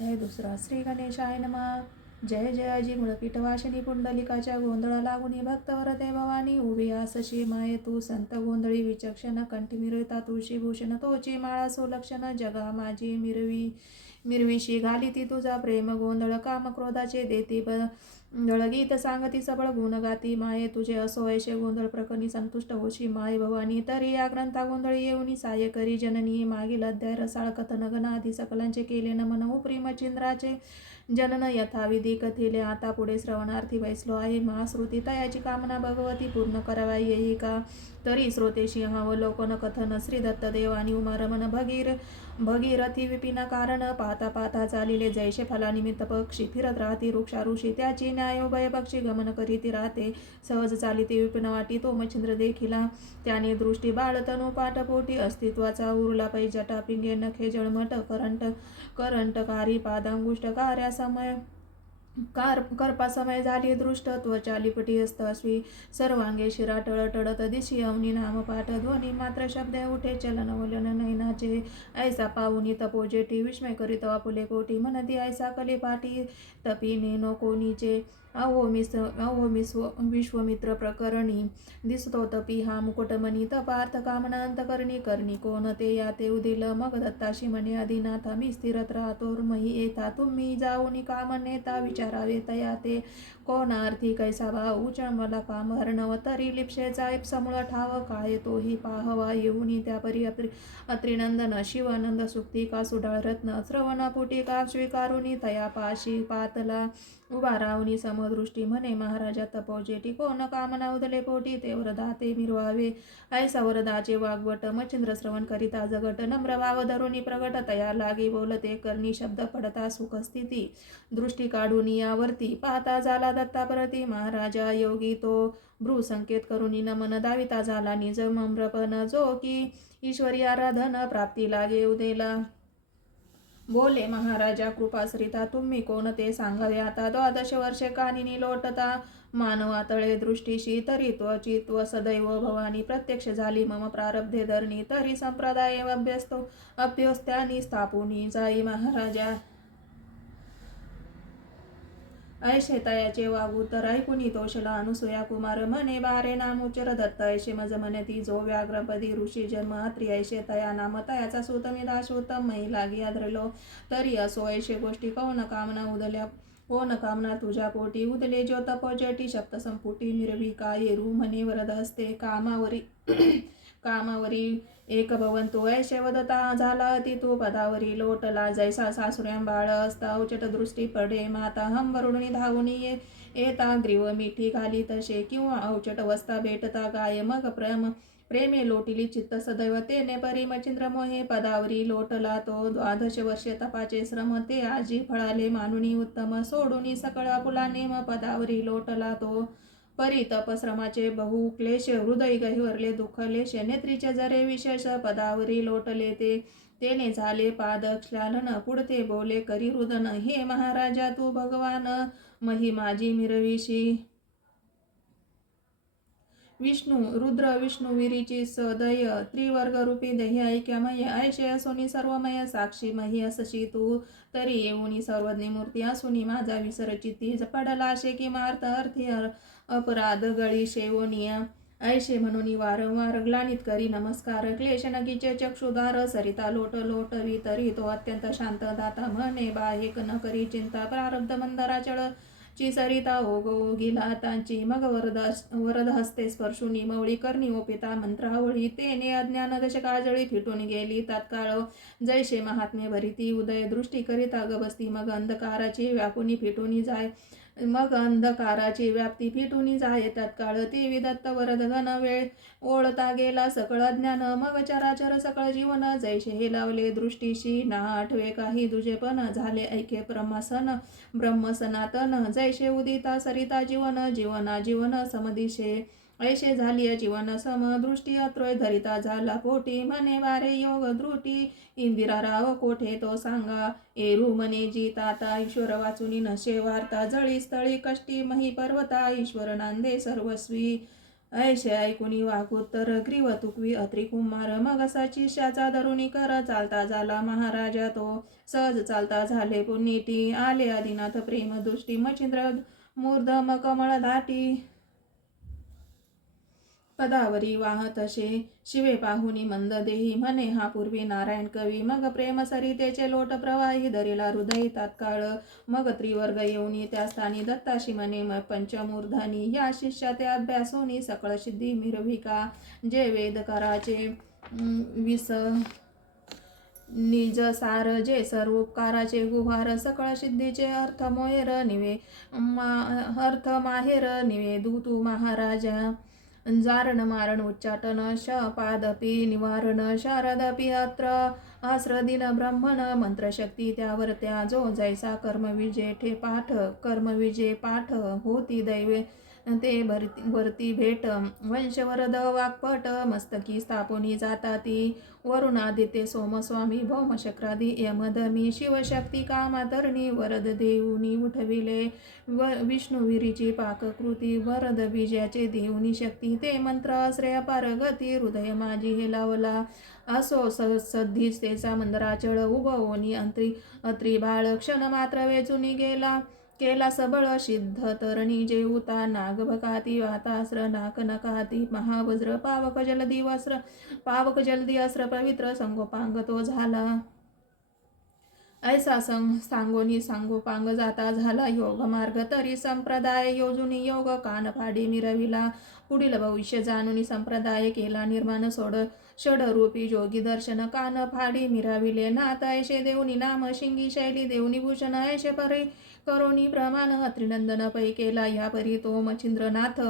अध्याय 2. श्री गणेशाय नमः. जय जयाजी मूळपीठ वाशिनी पुंडलिकाच्या गोंधळा लागुनी भक्तवरते भवानी उभी आसशी माये तू संत गोंधळी विचक्षण कंठी मिरविता तुळशी भूषण तोची माळा सोलक्षण जगा माझी मिरविशी घाली ती तुझा प्रेम गोंधळ काम क्रोधाचे देती गीत सांगती सबळ गुण गाती माये तुझे असो ऐशे गोंधळ प्रकरणी संतुष्ट होशी माय भवानी तरी या ग्रंथा गोंधळी येऊनी साय करी जननी मागील अध्याय रसाळ कथन गण आधी सकलांचे केले नमन उपरी मच्छिंद्राचे जनन यथाविधी कथिले आता पुढे श्रवणार्थी वैसलो आहे महाश्रुती तयाची कामना भगवती पूर्ण करावा येई का तरी श्रोतेशी अवलोकन कथन श्री दत्तदेवानी उमारमन भगीरथी विपिना कारण पाहता पाहता चालिले जैसे फलानिमित्त पक्षी फिरत राहती वृक्षाऋषी त्याची न्यायोभय पक्षी गमन करीती राहते सहज चालिते विपिन वाटी तो मच्छिंद्र देखिला त्याने दृष्टी बाळतनु पाठपोटी अस्तित्वाचा उरला पै जटा पिंगे नखे जळमट करंटकारी पादांगुष्ट कार्यासमय करपासमय झाली दृष्ट त्वचा लिपटी असताश्वी सर्वांगे शिरा टळटळत दिशी अवनी नामपाठ ध्वनी मात्र शब्द उठे चलन वलन नैनाचे ऐसा पाहुनी तपोजेटी विस्मय करीत वापुले कोटी म्हणती ऐसा कले पाठी तपी नो कोणीचे अहो विश्वमित्र प्रकरणी दिसतो तपी हा मुकुटमणी तपार्थ कामना अंतकरणी करणी कोण ते या ते उदिल मग दत्ताशी म्हणे आदिनाथ मी स्थिरत राहतो मही येता तुम्ही जाऊनी काम नेता विचारावे तया ते कोणार्थी कैसा भाव उचळ मला काम हरणव तरी लिप्सेचा समूळ ठाव काय तोही पाहवा येऊनी त्या परी अत्रिनंदन शिवानंद सुक्ती का सुडाळ रत्न श्रवण पुटी का स्वीकारुनी तया पाशी पातला उभा राहुनी समदृष्टी म्हणे महाराजा तपोजेटी कोण कामना उदले पोटी ते वरदाते मिरवावे ऐसा वरदाचे वागवट मच्छिंद्र श्रवण करिता जगट नम्र भाव धरुनी प्रगट तया लागे बोलते करणी शब्द पडता सुखस्थिती दृष्टी काढून यावरती पाहता झाला दत्ता परती महाराजा योगी तो भ्रू संकेत करुनी नमन दाविता झाला निज मम्रपन जो की ईश्वरी आराधन प्राप्ती लागे उदेला बोले महाराजा कृपाश्रिता तुम्ही कोण ते सांगावे आता 12 वर्षे कानिनी लोटता मानवा तळे दृष्टीशी तरी त्व सदैव भवानी प्रत्यक्ष झाली मम प्रारब्धे धरणी तरी संप्रदाय अभ्यस्त्यानी स्थापुनी जाई महाराजा ऐशे तयाचे वागू तर ऐकुनी तोषला अनुसूया कुमार म्हणे बारे नाम उच्चर दत्त ऐशे मज म्हणती जो व्याघ्रपदी ऋषी जन्म अत्री ऐशे तया नाम तयाचा सूतमी दाशोत्तम मै लागी आदरलो तरी असो ऐशे गोष्टी कौन कामना उदल्या कोण कामना तुझ्या पोटी उदले जो तपोजटी शब्द संपुटी निर्विका येरू म्हणे वरद हस्ते कामावरी एक भवंतो ऐशे वदता झाला अति तू पदावरी लोटला जैसा सासुऱ्यां बाळ असता उचट दृष्टी पडे माता हम वरुणी धावुनी येता ग्रीव मिठी घाली तसे किंवा अवचट वस्ता भेटता गाय मग प्रेमे लोटिली चित्त सदैव तेने परी मच्छिंद्र मोहे पदावरी लोटला तो 12 वर्षे तपाचे श्रम ते आजी फळाले मानुनी उत्तम सोडूनी सकळ आपुला नेम पदावरी लोटला तो परी तपश्रमाचे बहु क्लेश हृदय गहिवरले दुःखलेश नेत्रीचे जरे विशेष पदावरी लोटले तेने झाले पादक्षालन पुढते बोले करी रुदन हे महाराजा तू भगवान मही माझी मिरविशी रुद्र विष्णुवीरीची सदय त्रिवर्ग रूपी देह ऐक्यमय ऐशे असुनी सर्वमय साक्षी मही असशी तू तरी येऊनी सर्वज्ञ मूर्ती असुनी माझा विसरचिती पडला शे की मार्थ अर्थी अपराध गळी शेवनिया ऐशे म्हणून वारंवार ग्लानित करी नमस्कार क्लेश नगीचे चक्षुधार सरिता लोटवी तरी तो अत्यंत शांत दाता म्हणे बाहेक न करी चिंता प्रारब्ध मंदराचळ ची सरिता ओगिला तांची मग वरद हस्ते स्पर्शुनी मवळी करणी ओपिता मंत्रावळी तेने अज्ञान दशकाजळी फिटून गेली तात्काळ जैसे महात्म्य भरिती उदय दृष्टी करिता गबसती मग अंधकाराची व्यापुनी फिटूनी जाय व्याप्ती फिटूनी जाय तत्काळ ती विदत्त वरद घन वेळ ओळता गेला सकळ ज्ञान मग चराचर सकळ जीवन जैसे हे लावले दृष्टीशी ना आठवे काही दुजेपण झाले ऐके ब्रह्म सनातन जैसे उदिता सरिता जीवन समदिशे ऐशे झाली जीवन समदृष्टी अत्रोय धरिता झाला पोटी म्हणे वारे योग दृष्टी इंदिरा राव कोठे तो सांगा एरू म्हणे जीताता ईश्वर वाचुनी नशे वार्ता जळी स्थळी कष्टी मही पर्वता ईश्वर नांदे सर्वस्वी ऐशे ऐकुनी वाकुत्तर ग्रीव तुकवी अत्री कुमार. मग शिष्याचा धरुणी कर चालता झाला महाराजा तो. सहज चालता झाले पुनीटी आले आदिनाथ प्रेम दृष्टी. मच्छिंद्र मूर्धम कमळ दाटी पदावरी वाहतसे. शिवे पाहुनी मंद देही म्हणे हा पूर्वी नारायण कवी. मग प्रेम सरितेचे लोट प्रवाही धरिला हृदय तात्काळ. मग त्रिवर्ग येऊनी त्या स्थानी दत्ताशी म्हणे पंचमूर्धनी. या शिष्या त्या अभ्यासोनी सकळ सिद्धी मिरविका. जे वेद कराचे विस निज सार. जे सर्वोपकाराचे गुहार. सकळ सिद्धीचे अर्थ मोहेर निवे अर्थ माहेर निवे तू महाराजा. जारण मारण उच्चाटन शपादपी निवारण शारदपी अत्र आश्रदिन ब्रह्मण. मंत्रशक्ती त्यावर त्या जो जैसा कर्मविजय पाठ. कर्मविजय पाठ होती दैवे ते वरती भेट. वंशवरद वाक्पट मस्तकी स्थापनी जाता ती. वरुणादित्य सोमस्वामी भौमशक्रादी यमधमी. शिवशक्ती कामातरणी वरद देऊनी उठविले. विष्णुवीरीची पाककृती वरद बीजाचे देऊनी शक्ती. ते मंत्र आश्रय पारगती हृदय माझी हे लावला. असो सद्धीच तेचा मंदराचळ उभवोनी अत्री बाळ. क्षण मात्र वेचुनी गेला केला सबळ सिद्ध तरणी. जेऊता नाग बकाती वातास्र नाक नकाती महावज्र. पावक जलदी अस्र पवित्र संगोपांग तो झाला. ऐसा सांगोनी सांगोपांग जाता झाला योग मार्ग. तरी संप्रदाय योजुनी योग कान फाडी मिरविला. पुढील भविष्य जाणूनी संप्रदाय केला निर्माण. षडरूपी जोगी दर्शन कान फाडी मिराविले. नाथ ऐशे देऊनी नाम शिंगी शैली देऊनी भूषण. ऐशे परी करोनी प्रमाण त्रिनंदन पै केला या परी तो मच्छिंद्रनाथ.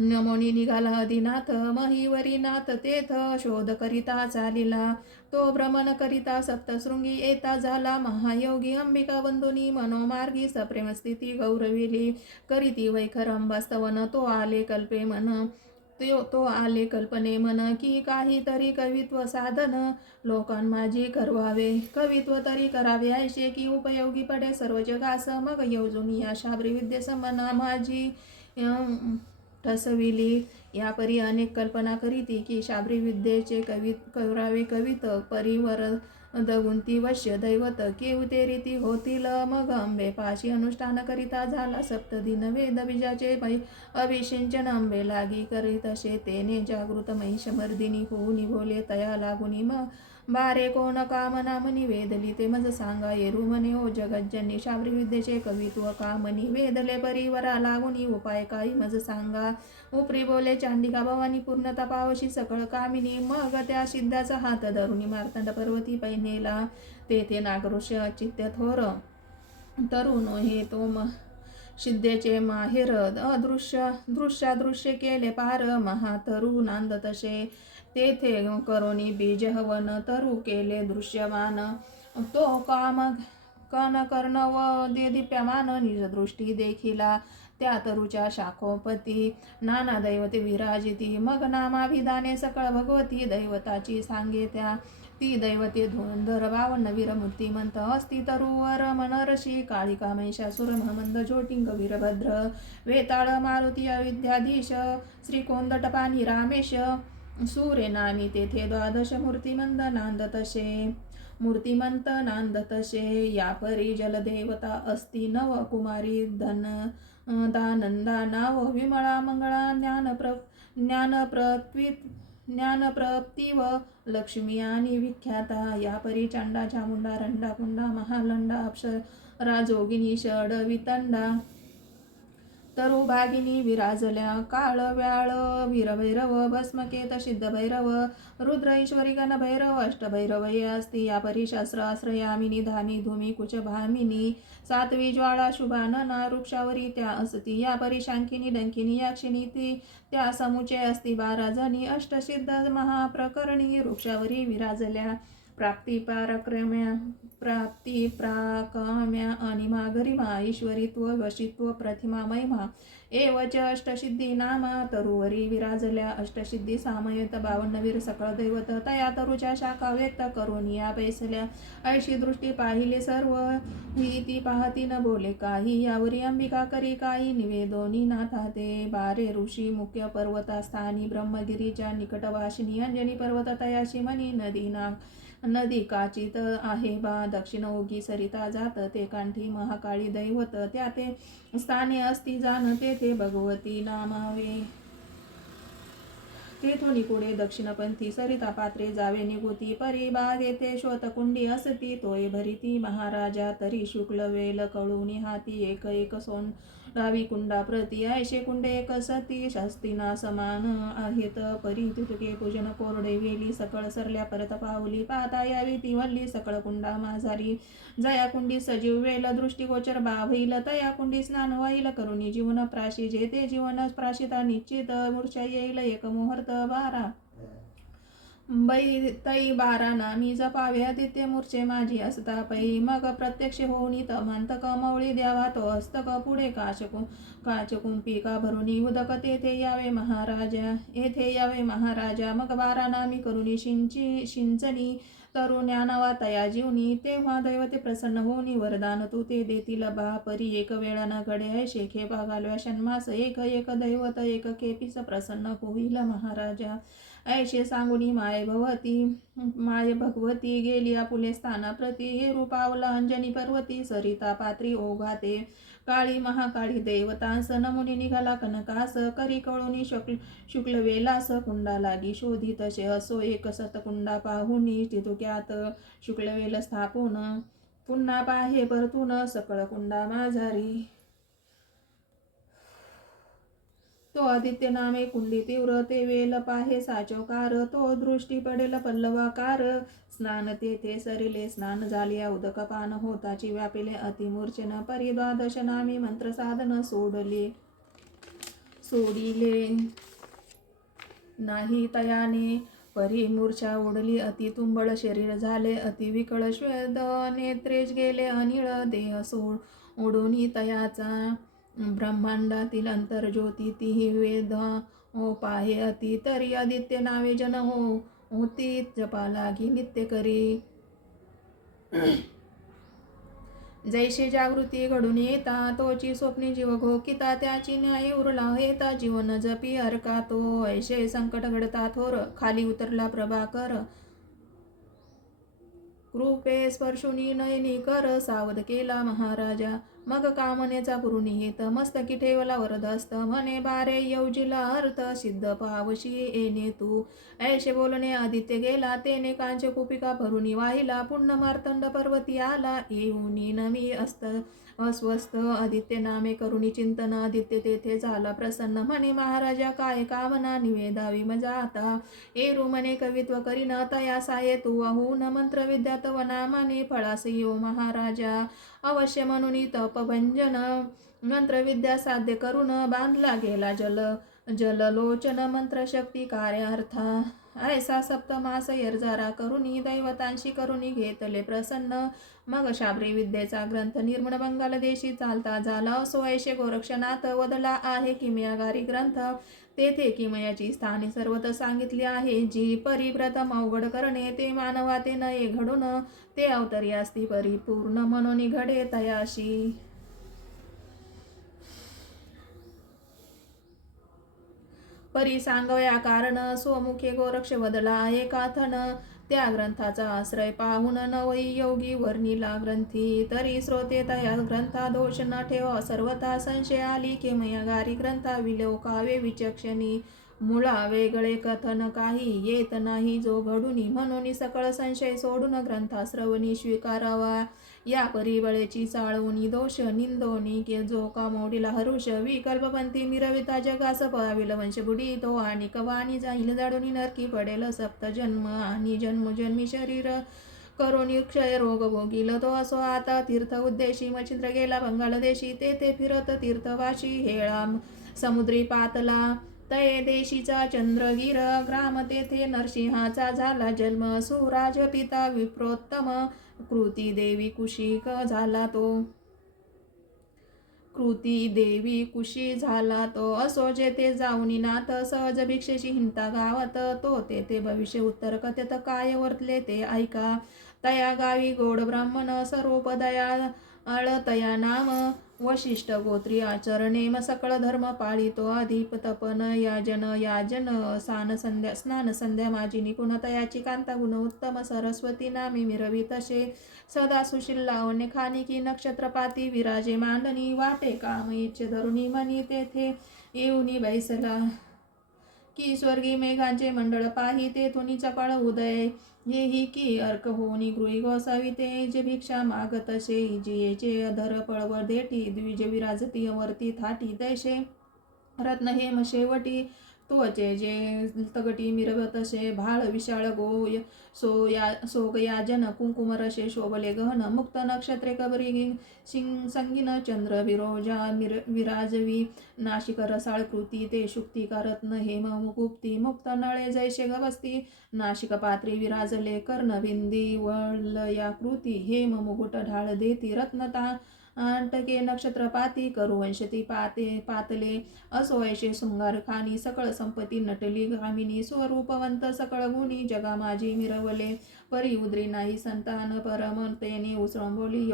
नमोनी निघाला आदिनाथ महिवरीनाथ तेथ. शोध करिता चालिला तो भ्रमण करिता सप्तशृंगी. येता झाला महायोगी अंबिका बंधुनी मनोमार्गी. सप्रेम स्थिती गौरविली करीती वैखरंबा स्तवन. तो आले कल्पे मन तो आले कल्पने मन. की काहीतरी कवित्व साधन लोकांमाझी करवावे. कवित्व तरी करावे ऐशे की उपयोगी पडे सर्व जगास. मग योजुनी या शाबरी विद्ये समना माझी ठसविली. या परी अनेक कल्पना करीती की शाबरी विद्येचे करावे कवित. परिवर दगुंती वश्य दैवत केवते रीती होतील. मग अंबे पाशी अनुष्ठान करिता झाला सप्तदिन. वेद बीजाचे अभिषिंचन अंबे लागी करीतसे. तेने जागृत महिषमर्दिनी होऊनी बोले तया लागुनी. बारे कोण कामना मनी वेदली ते मज सांगा. येरू म्हणे ओ जगज्जनी शाबरी विद्येचे कवित्व कामनी. वेदले परिवरा लागुनी उपाय काही मज सांगा. उपरी बोले चांडिका भवानी पूर्णता पावशी सकळ कामिनी. मग त्या सिद्धाचा हात धरुनी मार्तंड पर्वती पैनेला. तेथे नागऋष्य चित्त थोर तरुण हे तो सिद्धेचे माहेर. दृश्य केले पार महातरू नांद तसे. तेथे करोनी बीज हवन तरु केले दृश्यमान. तो काम कन कर्ण व दीप्यमान निज दृष्टी देखिला. त्या तरुच्या शाखोपती नाना दैवते विराजिती. मग नामाभिधाने सकळ भगवती दैवताची सांगे त्या. ती दैवते धुंधर 52 वीरमूर्तिमंत असती तरुवर मनरशी. काळिका महिषासुर महमंद जोटिंग वीरभद्र. वेताळ मारुती अविद्याधीश श्रीकोंदटपाणी रामेश. सूर्य नामी तेथे 12 मूर्तिमंत नांदतसे. या परी जलदेवता असती 9 कुमारी. दानंदा नाव विमळा मंगळा ज्ञानप्रप्तीव लक्ष्मी आणि विख्याता. या परी चांडा चामुंडा रंडा कुंडा महालंडा अप्सरा जोगिनी षड वितंडा. तरुभागिनी विराजल्या काळ व्याळ वीरभैरव भस्मकेत सिद्धभैरव. रुद्र ईश्वरी गणभैरव अष्टभैरव हे असती. या परी शास्त्र आश्रयामिनी धामी धूमी कुचभामिनी. 7वी ज्वाळा शुभानना वृक्षावरी त्या असती. या परी शांकिनी डंकिनी याक्षिणी ती त्या समुचे असती. 12 जणी अष्टसिद्ध महाप्रकरणी वृक्षावरी विराजल्या. प्राप्ती प्राकाम्या आणि गरिमा ईश्वरीत्व वशित्व प्रतिमा महिमा एवच अष्टसिद्धी नामा तरुवरी विराजल्या अष्टसिद्धी सामयत 52 वीर सकळ दैवत तया तरुच्या शाखा व्यक्त करून या बैसल्या ऐशी दृष्टी पाहिले सर्व ही ती पाहती न बोले काही यावरी अंबिका करी काही निवेदोनी नाथा ते बारे ऋषी मुख्य पर्वतास्थानी ब्रह्मगिरीच्या निकटवासिनी अंजनी पर्वत तयाशी मनी नदी काचित आहे बा दक्षिण ओगी सरिता जात ते कांठी महाकाळी दैवत त्या ते स्थाने असती जाणते ते भगवती नामावे तेथून पुढे दक्षिणपंथी सरिता पात्रे जावे निगुती परी बाग येथे श्वतकुंडी असती तोय भरिती महाराजा तरी शुक्ल वेल कळूनी हाती एक एक सोन डावी कुंडा प्रती ऐशे कुंडे एक सती शस्तीना समान आहेत परी तुटके पूजन कोरडे वेली सकळ सरल्या परत पावली पाहता यावी ती वल्ली सकळ कुंडा माझारी जया कुंडी सजीव वेल दृष्टीगोचर बावईल तया कुंडी स्नान वाईल करुणी जीवन प्राशी जेते जीवन प्राशिता निश्चित मूर्छा येईल एक मुहूर्त बारा तै बारा नामी जपावे आदित्य मूर्छे माझी असता पै मग प्रत्यक्ष होऊनी तमांतक मवळी द्यावा तो हस्तक पुढे काच कुंपिका भरुनी उदक तेथे यावे महाराजा येथे यावे महाराजा मग बारा नामी करुनी शिंचनी तरुण्यानवा तया जीवनी तेव्हा दैवते प्रसन्न होऊनी वरदान तू ते देतील बा परी एक वेळा न घडे ऐशे खेपा घालव्या षण्मास एक एक दैवत एक केपीस प्रसन्न होईल महाराजा ऐशे सांगुनी माय भगवती गेली आपुले स्थाना प्रती हे रूपावला अंजनी पर्वती सरिता पात्री ओघाते काळी महाकाळी देवतांस नमुनी निघाला कनकास करी कळुनी शुक्ल वेलास कुंडा लागी शोधी तसे असो एक सतकुंडा पाहुनी तितुक्यात शुक्लवेल स्थापून पुन्हा पाहे परतून सकळ कुंडा माझारी तो आदित्य नामे कुंडी तीव्र ते वेल पाहे साचोकार तो दृष्टी पडेल पल्लवाकार स्नान तेथे सरिले स्नान झाले उदक पान होताची व्यापिले अतिमूर्छन परी द्वादश नामी मंत्र साधन सोडिले नाही तयाने परी मूर्छा ओढली अति तुंबळ शरीर झाले अति विकळ श्वेद नेत्रेश गेले अनिळ देह ओढून तयाचा ब्रह्मांडातील अंतर्ज्योती ती वेद हो पाहे अति तरी आदित्य नावे जन होती जपा लागी नित्य करी जैसे जागृती घडून येता तोची स्वप्नी जीव घोकिता त्याची न्याय उरला हेता जीवन जपी हरका तो ऐशे संकट घडता थोर खाली उतरला प्रभाकर कृपे स्पर्शुनी नयनी कर सावध केला महाराजा मग कामनेचा पुरुनिहित मस्तकी ठेवला वरदस्त म्हणे बारे येवजिला अर्थ सिद्ध पावशी येणे तू ऐशे बोलणे आदित्य गेला तेने कांच कुपिका भरुनी वाहिला पुण्य मार्तंड पर्वती आला येऊनी नमी अस्वस्थ आदित्य नामे करुणी चिंतन आदित्य तेथे झाला प्रसन्न म्हणे महाराजा काय कामना निवेदावी मजा आता एरू म्हणे कवित्व करीन तया साये तू अहून मंत्रविद्या तव नामाने फळासी यो महाराजा अवश्य म्हणून तपभंजन मंत्रविद्या साध्य करून बांधला गेला जललोचन मंत्रशक्ती कार्यार्था ऐसा सप्तमास यर्जारा करुणी दैवतांशी करुणी घेतले प्रसन्न मग शाबरी विद्येचा ग्रंथ निर्मळ बंगाल देशी चालता झाला असो ऐशे गोरक्षनाथ वदला आहे किमयागारी ग्रंथ तेथे किमयाची स्थाने सर्वत सांगितली आहे जी परिप्रथम अवघड करणे ते मानवाते नये घडून ते अवतरी असती परिपूर्ण म्हणून घडे तयाशी परी सांगव्या कारण स्वमुखे गोरक्ष वदला आहे काथन त्या ग्रंथाचा आश्रय पाहून नवई योगी वर्णिला ग्रंथी तरी श्रोते तया ग्रंथा दोष न ठेव सर्वथा संशय आली किमयागारी ग्रंथा विलोकावे विचक्षणी मुळा वेगळे कथन काही येत नाही जो घडूनी म्हणून सकळ संशय सोडून ग्रंथाश्रवणी स्वीकारावा या परिबळेची चाळवणी दोष निंदोनी के जो का मोडीला हरुष विकल्पपंथी मिरविता जगास पाविल वंश बुडी तो आणि कवानी जाईल जाडून नरकी पडेल सप्त जन्म आणि जन्मोजन्मी शरीर करोनी क्षय रोग भोगील तो असो आता तीर्थ उद्देशी मच्छिंद्र गेला बंगाल देशी तेथे फिरत तीर्थवाशी हेळा समुद्री पातला तये देशीचा चंद्रगिर ग्राम तेथे नरसिंहाचा झाला जन्म सुराज पिता विप्रोत्तम कृती देवी कुशिक झाला तो कृती देवी कुशी झाला तो असो जेथे जाऊनी नाथ सहज भिक्षेशी हिंता गावात तो तेथे भविष्य उत्तर कथेत काय वर्तले ते ऐका तया गावी गोड ब्राह्मण सरोप दयाळ तया नाम वशिष्ठ गोत्री आचरणेम सकळ धर्म पाळितो अधिप तपन याजन स्नान संध्या माझी निपुण तयाची कांता गुण उत्तम सरस्वती नामी मिरवी तसे सदा सुशील लावणे खानिकी नक्षत्रपाती विराजे मांडणी वाटे काम इच्छे धरुणी मनी तेथे येऊनी बैसला की स्वर्गी मेघांचे मंडळ पाही तेथुनी चपळ उदय येही की अर्क होनी गृही गोसावी ते जे भिक्षा मागत असे जियेचे अधर पळवर देठी द्विज विराजती वरती थाटी तैसे रत्न हेम शेवटी तोचे जे तगटी मिरवत असे भाळ विशाळ गोय सोग याजन कुंकुम रसे शोभले गहन मुक्त नक्षत्रे कबरी संगीन चंद्र विरोजा विराजवी नाशिक रसाळ कृती ते शुक्तिका रत्न हेम गुप्ती मुक्त नळे जैसे गवस्ती नाशिक पात्री विराजले कर्णविंदी वळ या कृती हेम मुकुट ढाळ देती रत्नता अंटके नक्षत्रपाती करुवंशती पातले असो ऐशे शृंगार खानी सकळ संपत्ती नटली गामिनी स्वरूपवंत सकळ गुणी जगा माझी मिरवले परी उद्री नाही संतान परम तेने उसळंबोली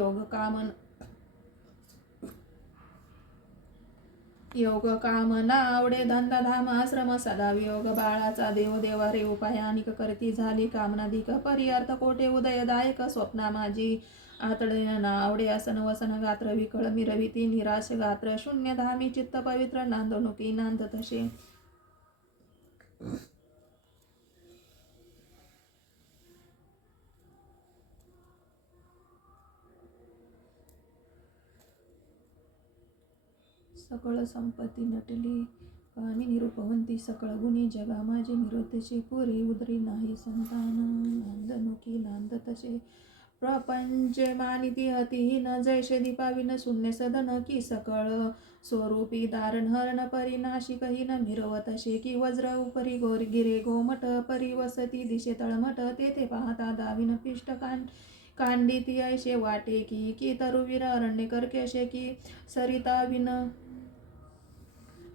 योग कामना आवडे धंदा धाम आश्रम सदा वियोग बाळाचा देव देवा रे उपायानिक करती झाली कामनाधिक परी अर्थ कोटे उदयदायक स्वप्ना माझी आतडे आवडे आसन वसन गात्र विकळ मिरविती निराश गात्र शून्य धामी चित्त पवित्र नांदणुकी नांद तसे सकळ संपत्ती नटली कामिनी रूपवंती सकळ गुणी जगा माझे मिरवतेचे पुरी उदरी नाही संतान नांदनुकी नांद तसे प्रपंचे मानिती हतीहीन जैसे दीपाविन शून्य सदन की सकळ स्वरूपी दारण हरण परिनाशिकहीन मिरवत असे की वज्र उपरी गिरे गोमठ परिवसती दिशे तळमठ तेथे पाहता दाविन पिष्ट कांडिती ऐशे वाटे की तरुवीर अरण्य करकेशे की सरिता विन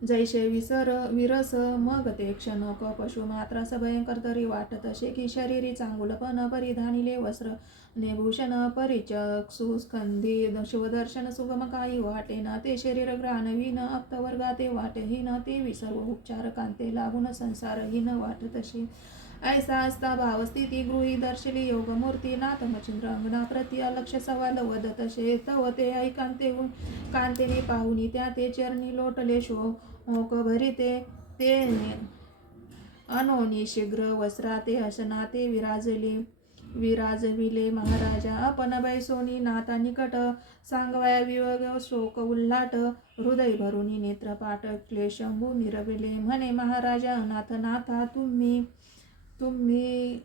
जैसे विरस मग ते क्षणक पशु मात्रास भयंकर तरी वाटत असे की शरीरी चांगुलपण परिधानिले वस्त्र नेभूषण परिचक्षु स्कंदी शिवदर्शन सुगम काही वाटेन ते शरीर ग्राणवीन अप्तवर्गाते वाटहीन ते विसर्व उपचार कांते लागून संसारहीन वाटत असे ऐसा असता भावस्थिती गृही दर्शली योगमूर्ती नाथ मच्छिंद्र अंगणा प्रति अलक्ष सवाल वदत असे तव ते कांतेने पाहुनी त्या ते चरणी लोटले शोक भरिते ते अनोनी शीघ्र वस्त्राते हसनाते विराजविले महाराजा आपण बैसोनी नाथा निकट सांगवाया वियोग शोक उल्हाट हृदय भरुनी नेत्रपाट क्लेशंभू मिरविले म्हणे महाराजा नाथा तुम्ही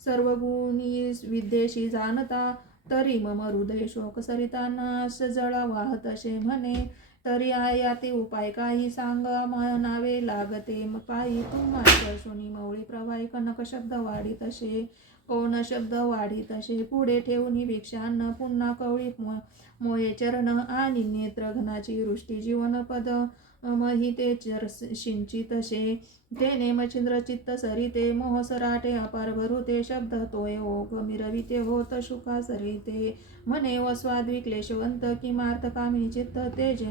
सर्वगुणी विद्येशी जाणता तरी मम हृदय शोक सरिता नाश जळा वाहत असे म्हणे तरी आया ते उपाय काही सांग म्हणावे लागते पायी तुम्हा शोनी मवळी प्रवाही कनक शब्द वाढीत असे कोण शब्द वाढीत असे पुढे ठेवून भिक्षान्न पुन्हा कवळी मोये चरण आणि नेत्रघनाची वृष्टी जीवनपद महिते सिंचित असे तेने मच्छिंद्र चित्त सरिते मोह सराटे अपार भरुते शब्द तोय ओघ मिरविते होत शुका सरिते म्हणे वस्वाद्वी क्लेशवंत किमार्थ कामिनी चित्त तेज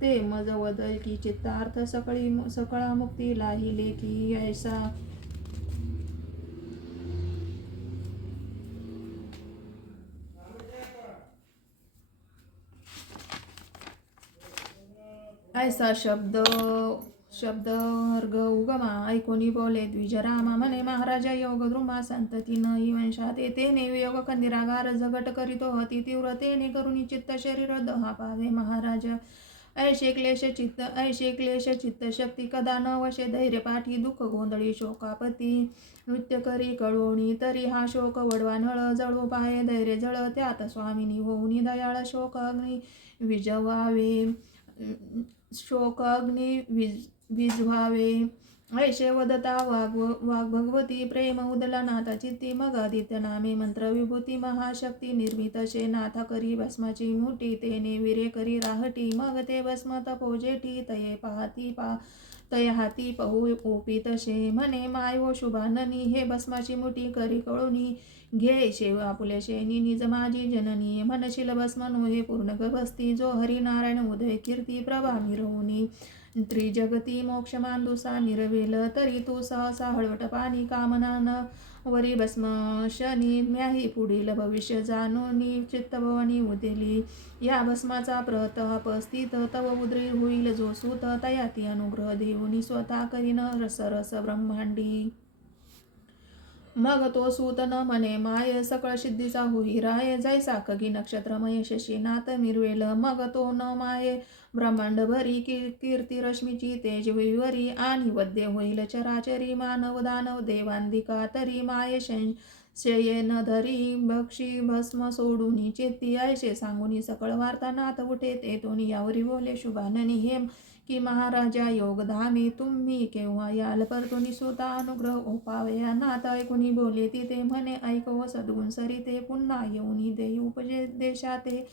ते मज वदल की चित्तार्थ सकळा मुक्ती लाहिले की ऐसा ऐसा शब्द अर्ग उगमा ऐकोनी बोले द्विजरामा म्हणे महाराजा योग द्रुमा संतती न ही वंशात तेने योग कंदिरागार जगट करीतो अति तीव्रतेने करुणी चित्त शरीर दहा पावे महाराज ऐशे क्लेश चित्त शक्ती कदा न वशे धैर्य पाठी दुःख गोंधळी शोकापती नृत्य करी कळवणी तरी हा शोक वडवा नळ जळू पाहे धैर्य जळ त्यात स्वामिनी होऊनी दयाळ शोक अग्नी विजवावे शोक अग्नी विझवावे. ऐशे वदता वाग भगवती प्रेम उदला नाथा चित्ती. मग आदित्य नामे मंत्र विभूती महाशक्ती निर्मितशे नाथा करी भस्माची मुठी. तेने विरे करी राहटी. मग ते भस्म तपोजेठी. तये पाहती तय हाती पहू ओपितशे. म्हणे माय हो शुभाननी. हे भस्माची मुठी करी कळुनी. घे शेव आपुलेशे निज माझी जननी. म्हणशील भस्म नोहे पूर्ण गभस्ती. जो हरिनारायण उदय कीर्ती प्रभा मिरवुनी. त्रिजगती मोक्ष मांदुसा निरवेल. तरी तू सहसा हळवट पाणी कामना न वरी भस्म शनी. म्याही पुढील भविष्य जाणूनी चित्तभवानी उदेली. या भस्माचा प्रताप स्थित तव उद्री होईल जो सूत. तयाती अनुग्रह देऊनी स्वतः करीन रस ब्रह्मांडी. मग तो सूत न म्हणे माय सकळ सिद्धीचा होई राय. जैसा खगी नक्षत्रमय शशीनाथ मिरवेल. मग तो न माये ब्रह्मांड भरी कीर्ती रश्मीची तेज विवरी. आणि वद्य होईल चराचरी मानव दानव देवांदिका तरी. माये संशये न धरी भक्षी भस्म सोडून चेती. ऐशे सांगूनी सकळ वार्ता नाथ उठे तेतोनी. यावरी बोले शुभाननी हे की महाराजा योगधामी. तुम्ही केव्हा याल परतुनी सुता अनुग्रह ओपावया. नाथ ऐकुनी बोले तिथे म्हणे ऐकव सद्गुण सरिते. पुन्हा येऊनी देई उपदेशाते.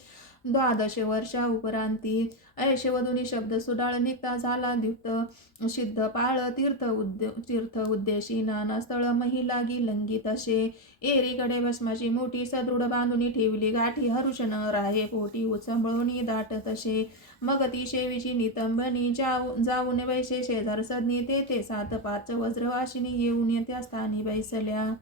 12 वर्षा उपरांती ऐशवधुनी शब्द सुडाळ निघता झाला द्युक्त सिद्ध पाळ. तीर्थ उद्देशी नाना स्थळ मही लागी लंगी तसे. एरीकडे भस्माची मोठी सदृढ बांधुनी ठेवली गाठी. हरुष न राहे पोटी उचंबळूनी दाट तसे. मग ती शेवीची नितंबनी जाऊन वैशे शेजार सदनी. तेथे 7-5 वज्रवाशिनी येऊन त्या स्थानी बैसल्या.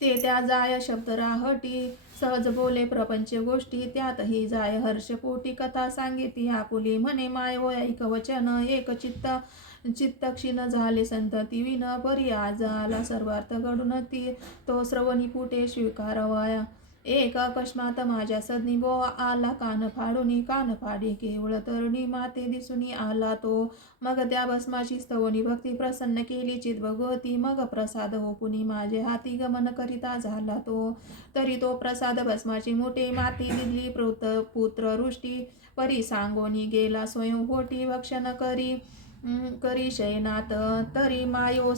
ते त्या जाय शब्द राहटी. सहज बोले प्रपंच गोष्टी. त्यातही जाय हर्षपोटी कथा सांगिती आपुली. म्हणे माय हो ऐक वचन. एक चित्त क्षीण झाले संतती विन. परी आज आला सर्वार्थ घडून ती. तो श्रवणी पुटे स्वीकारवाया. एक अकस्मात माझ्या सदनी बो आला कान फाडुनी. कान फाडी केवळ तरणी माते दिसुनी आला तो. मग त्या भस्माची स्तवनी भक्ती प्रसन्न केली चित भगवती. मग प्रसाद ओपुनी माझे हाती गमन करिता झाला तो. तरी तो प्रसाद भस्माची मोठे माती दिली पुत्र रुष्टी. परी सांगोनी गेला स्वयंपोटी भक्षण करी शयनात. तरी मायो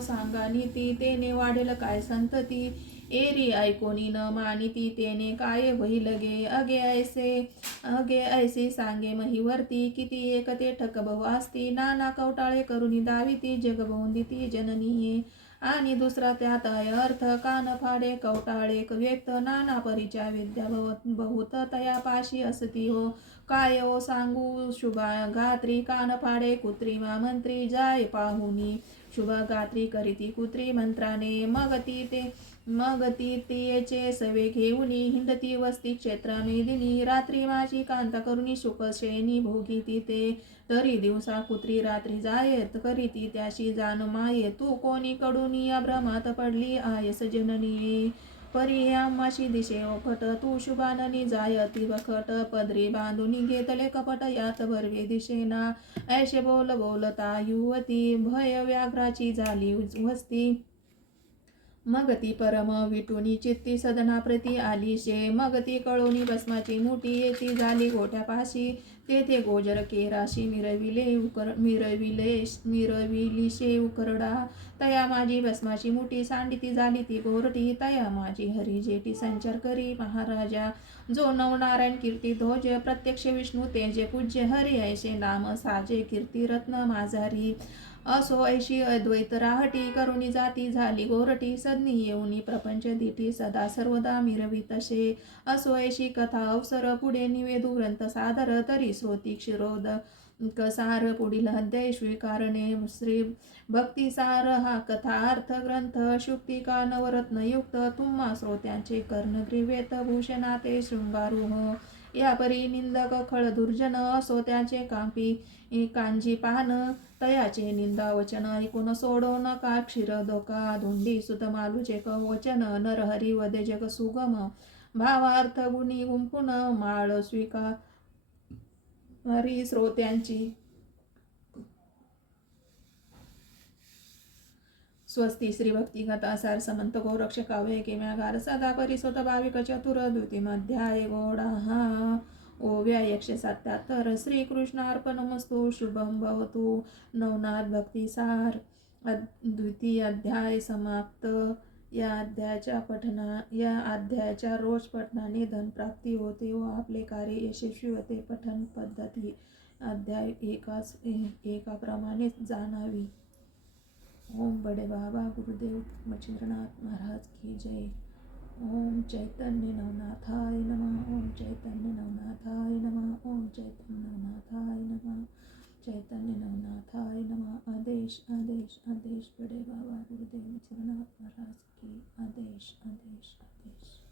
सांगा नीती. तेने वाढेल काय संतती. एरी ऐकोनी न मानिती. तेने काय होईल गे. अगे ऐसे सांगे महिवर्ती. किती एक ते ठक बहु असती. नाना कवटाळे करुनी दाविती. जग बहुंदिती जननीये. आणि दुसरा त्यात अर्थ. कान फाडे कवटाळे व्यक्त. नाना परीच्या विद्या बहुत तया पाशी असती हो. काय ओ सांगू शुभा गात्री. कान फाडे कुत्रिमा मंत्री. जाय पाहुनी शुभा गात्री करीती कुत्री मंत्राने. मग ती तियेचे सवे घेऊनी. हिंडती वस्ती क्षेत्र मेदिनी. रात्री माझी कांता करुनी सुखशयनी भोगी तिथे. तरी दिवसा कुत्री रात्री जायत करीती त्याशी जाण माये. तू कोणी कडून या भ्रमात पडली आयस जननी. परी आम्हाशी दिशे ओफट. तू शुभाननी जाय अति बखट. पदरी बांधुनी घेतले कपट यात भरवे दिशेना. ऐशे बोलता युवती. भय व्याघ्राची झाली वस्ती. मग ती परम विटुनी चित्ती सदना प्रती आली शे. मग ती कळोनी भस्माची मुठी येती झाली गोठ्यापाशी. तेथे गोजर केराशी मिरविली शे उकरडा. तया माझी भस्माची मुठी सांडिती झाली ती गोरटी. तया माझी हरी जेठी संचार करी महाराजा. जो नवनारायण कीर्ती ध्वज. प्रत्यक्ष विष्णू तेजे पूज्य. हरी ऐशे नाम साजे कीर्ती रत्न माझारी. असो ऐशी अद्वैत राहटी. करुणी जाती झाली गोरटी. सदनी येऊनी प्रपंच दिठी सदा सर्वदा मिरवी तसे. असो ऐशी कथा अवसर. पुढे निवेदू ग्रंथ सादर. तरी श्रोती क्षीरोद कसार. पुढील अध्याय स्वीकारणे. श्री भक्तिसार हा कथार्थ ग्रंथ. शुक्तिका नवरत्नयुक्त. तुम्हा श्रोत्यांचे कर्णग्रीवेत भूषणाते शृंगारुह. या परी निंदक खळ दुर्जन. असो त्याचे कांजी पान. तयाचे निंदा वचन ऐकून सोडो नका. क्षीर धोका धुंडी सुत मालूचे वचन. नरहरी वदे जग सुगम. भावार्थ गुणी गुंफून माळ स्वीकारी श्रोत्यांची. स्वस्ती श्री भक्ती कथा सार समंत गोरक्ष काव्य किम्यागार सदा परिसोत भाविक चतुर द्वितीय अध्याय गोडा. ओव्या 177. श्रीकृष्णार्पणमस्तु. शुभम भवतु. नवनाथ भक्तिसार द्वितीय अध्याय समाप्त. या अध्यायाच्या रोज पठनाने धनप्राप्ती होते व आपले कार्य यशस्वी होते. पठन पद्धती अध्याय एकाप्रमाणेच जाणावी. ओम बडे बाबा गुरुदेव मच्छिंद्रनाथ महाराज की जय. ओम चैतन्य नवनाथाय नमः. ओम चैतन्य नवनाथाय नमः. ओम चैतन्य नवनाथाय नमः. चैतन्य नवनाथाय नमः. आदेश आदेश आदेश. बड़े बाबा गुरुदेव मच्छिंद्रनाथ महाराज की आदेश आदेश आदेश.